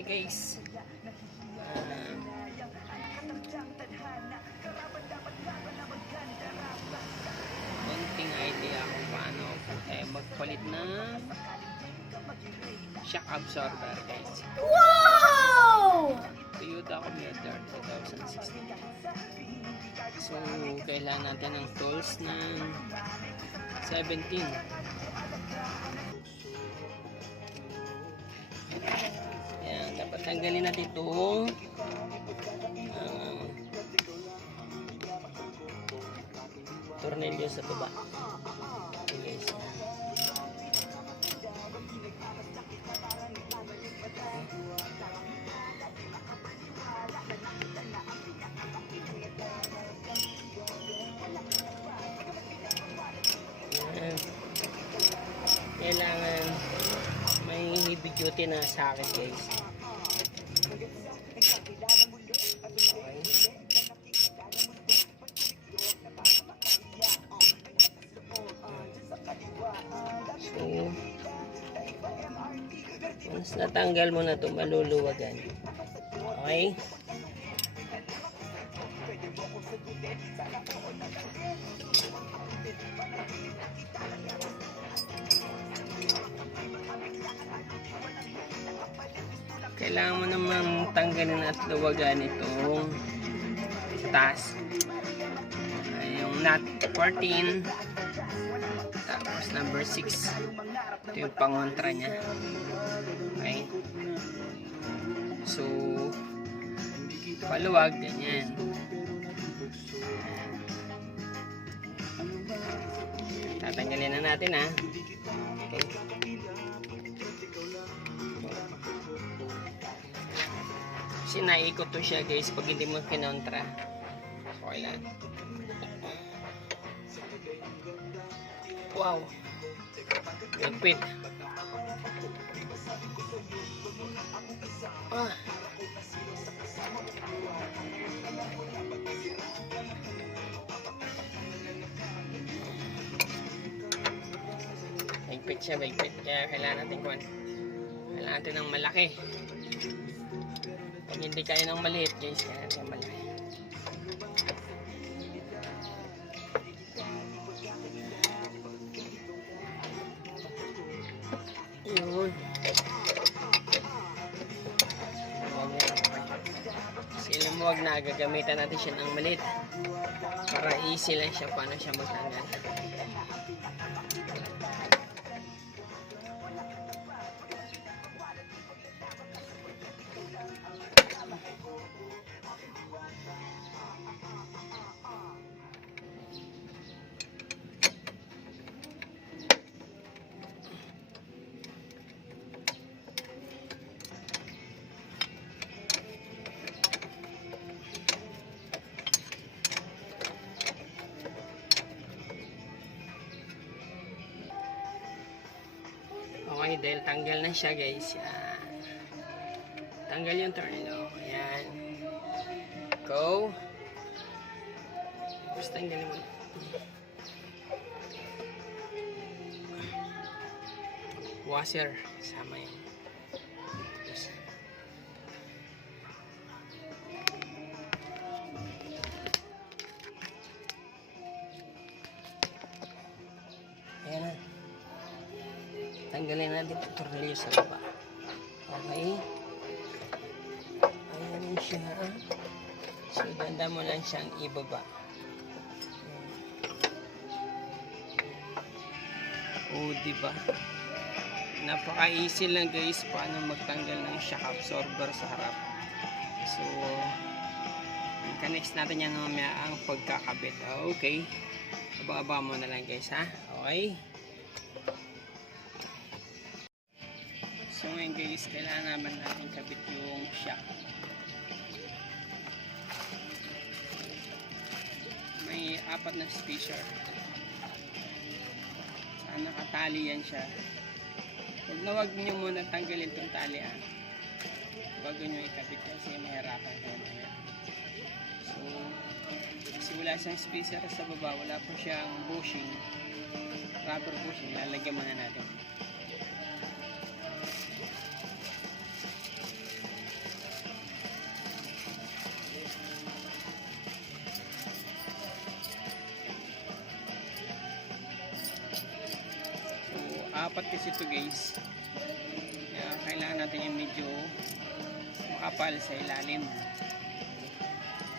Okay guys, konting idea kung paano magpalit ng shock absorber guys. Wow! Toyota Commuter 2016. So kailangan natin ng tools ng 17. Ayan, dapat tanggalin natin itong tornilyo sa baba. Okay, guys. Ayan. Kailangan may heavy duty na socket guys. So, once natanggal mo na ito, maluluwagan. Okay? Kailangan mo namang tanggalin at luwagan itong taas. Yung nut 14. Tapos number 6. Ito yung pangontra niya. Okay. So, paluwag. Ganyan. Tatanggalin na natin ha. Okay. Kasi naikot to siya guys pag hindi mo kinontra. Okay lang. Wow. Ligpit. Ah. Ligpit siya, ligpit. Kaya kailangan natin kuhan. Kailangan natin ng malaki. Pag hindi kaya ng maliit guys, kaya natin malaki. Yun. Kasi lumuwag na, gagamitan natin siya ng maliit para easy lang siya paano siya magtanggal. Okay, dahil tanggal na siya guys. Yan. Tanggal yung tornilyo. Ayan. Go. Tapos tanggalin mo. Washer. Sama yun. Tapos. Ayan na. Tanggalin natin ang tornilyo sa baba. Okay. Ayan siya. So, ganda mo lang siyang ibaba. O, diba? Napaka-easy lang guys paano magtanggal ng shock absorber sa harap. So, next natin yan mamaya ang pagkakabit. Okay. Abang-abang mo na lang guys ha. Okay. So ngayon guys, kailangan naman natin kabit yung shock. May 4 na spacer. Saan nakatali yan siya. Huwag nyo muna tanggalin itong tali bago nyo ikabit kasi mahirapan kayo. So, kasi wala siyang spacer sa baba, wala po siyang bushing, rubber bushing, lalagyan muna natin. apat kasi ito guys. Kaya kailangan natin yung medyo makapal sa ilalim.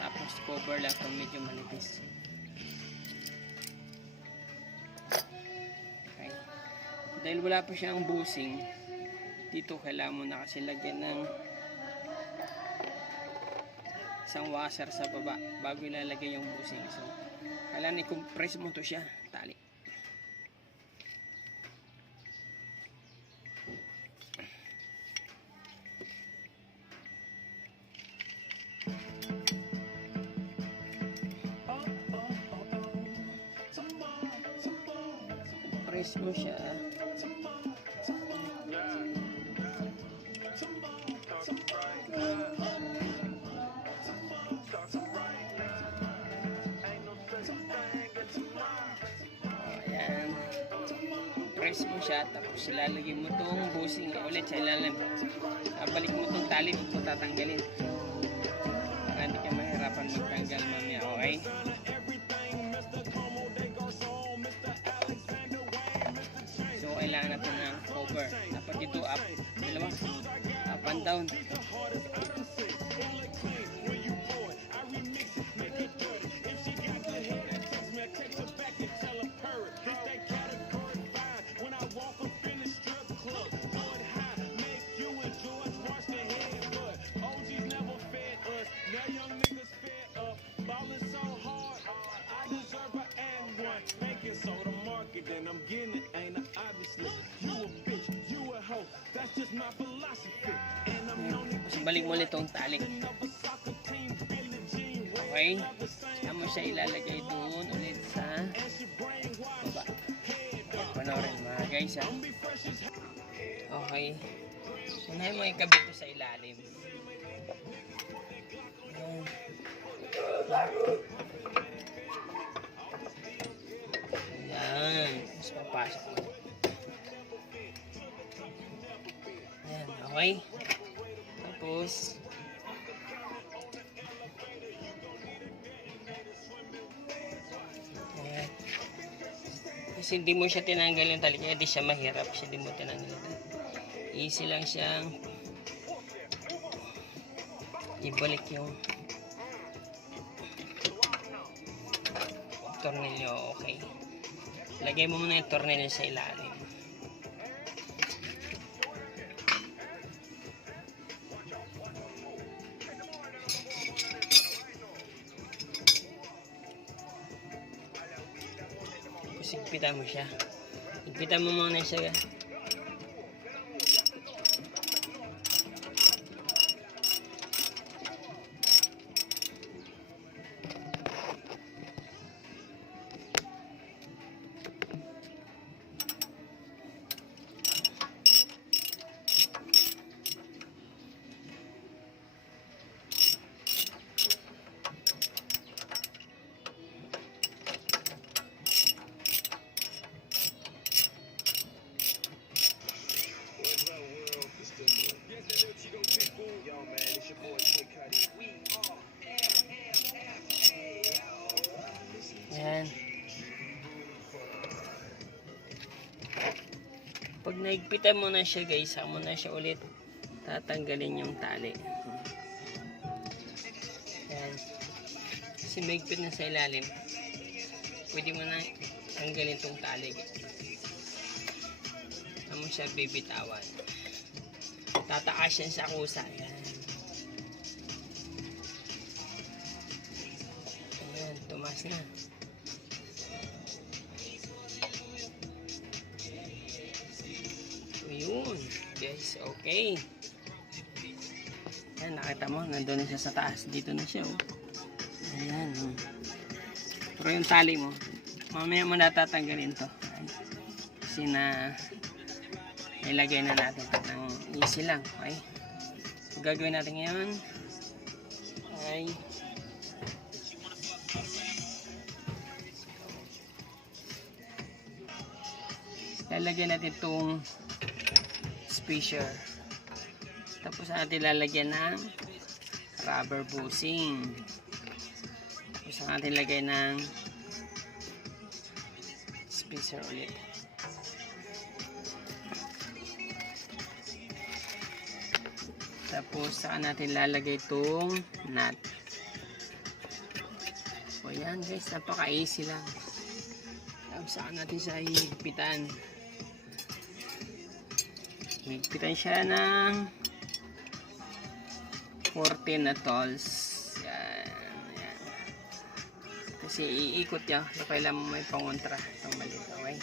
Tapos cover lang itong medyo manipis. Okay. Dahil wala pa siyang busing, dito kailangan mo na kasi lagyan ng isang washer sa baba bago ilalagay yung busing. So, kailangan i-compress mo to siya, tali. Press mo siya. Ayan. Press mo siya, tapos ilalagay mo itong busing ulit sa ilalim. Balik mo itong tali, huwag mo tatanggalin. Para hindi ka mahirapan magtanggal mamaya, okay? So, kailangan natin ng cover. Dapat dito up, dalawa. Up and down. And I'm getting it, ain't I? Obviously, you a bitch, you a hoe. That's just my philosophy. And I'm known to Tapos balik mo ulit itong tali. Okay? Saan mo siya ilalagay doon ulit sa baba. Panoorin mga guys ha. Okay. Unahin mo ikabit ito sa ilalim. Ayan. Mas papasok mo. Ayan. Okay. Tapos ayan. Kasi hindi mo siya tinanggal yung tali, kaya di siya mahirap siya, di mo tinanggal. Easy lang siyang ibalik yung tornilyo. Okay, lagay mo muna yung tornilyo sa ilalim. Higpitan mo siya. Higpitan mo muna siya. Yan. Pag naigpitan mo na siya guys, saka mo na siya ulit tatanggalin yung tali. Yan. Kasi maigpit na sa ilalim, pwede mo na tanggalin itong tali. Saka mo siya bibitawan. Tataas yan sa kusa. Yan. Ayan, tumas na. Yun guys, okay. Ayan, nakita mo, nandun na siya sa taas. Dito na siya, oh. Ayan, oh. Pero yung tali mo, mamaya mo natatanggalin to. Ayan. Kasi na ilagay na natin ito ng easy lang, okay. So, gagawin natin ngayon ay lalagyan natin itong spacer. Tapos natin lalagyan ng rubber bushing. Tapos natin lagay ng spacer ulit. Tapos saka natin lalagay itong nut. O yan guys, napaka easy lang. Tapos saka natin siya hihigpitan. Higpitan siya ng 14 na tolls. Yan. Kasi iikot niya. Kailangan mo may pangontra. Itong maliit. Okay?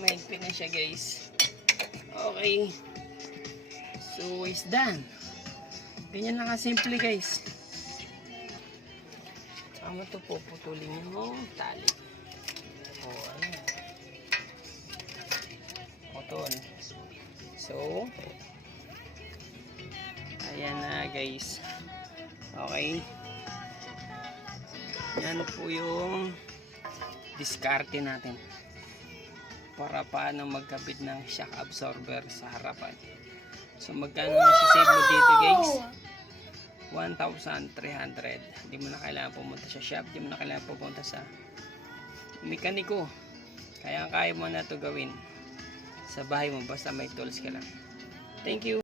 Mahigpit na siya guys. Okay. So is done. Ganyan lang kasimple guys. Saka mo ito puputulin mo tali. O ayan. Putol. So ayan na guys. Okay. Yan po yung diskarte natin para paano magkabit ng shock absorber sa harapan. So magkano na sisave mo dito guys? 1,300. Hindi mo na kailangan pumunta sa shop, hindi mo na kailangan pumunta sa mekaniko. Kaya mo na ito gawin sa bahay mo basta may tools ka lang. Thank you.